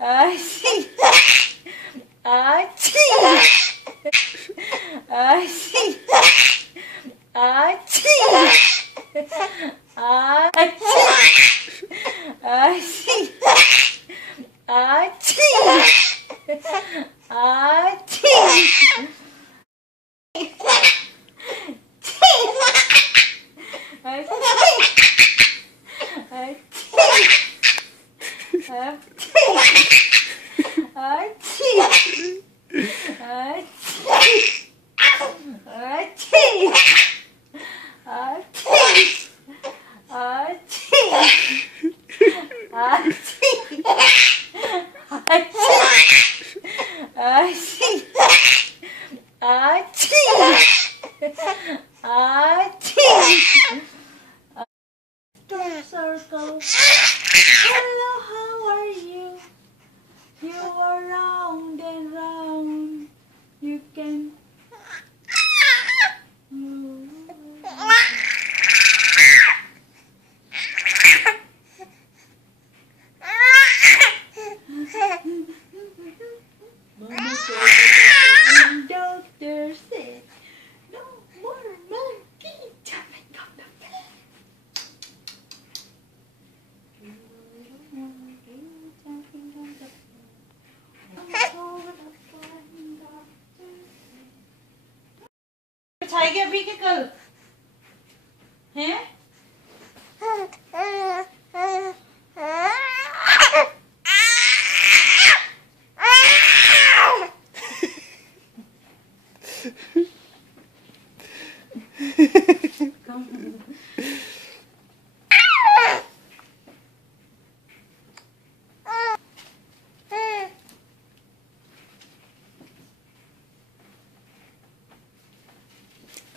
Achoo! Achoo! Achoo! Achoo! Achoo! Circle. Hello, how are you? You are round and round. You can move. Mama said the doctor said no more monkey jumping on the bed. बिछाएगी अभी के कल हैं?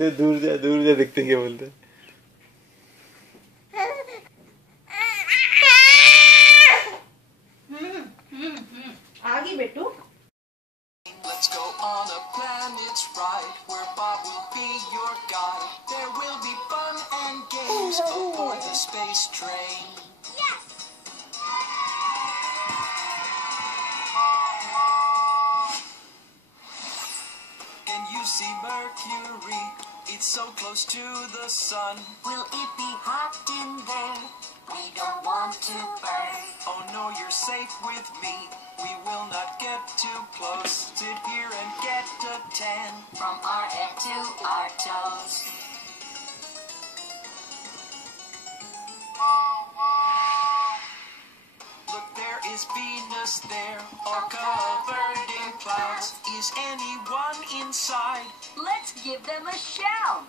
तो दूर जा दिखते क्या बोलते हैं? आगे बेटू. Let's go on a planet's ride where Bob will be your guide. There will be fun and games aboard the space train. Yes! Can you see Mercury? It's so close to the sun. Will it be hot in there? We don't want to burn. Oh no, you're safe with me. We will not get too close. Sit here and get a tan. From our head to our toes. Look, there is Venus there, all covered in clouds. Is anyone inside? Let's give them a shout.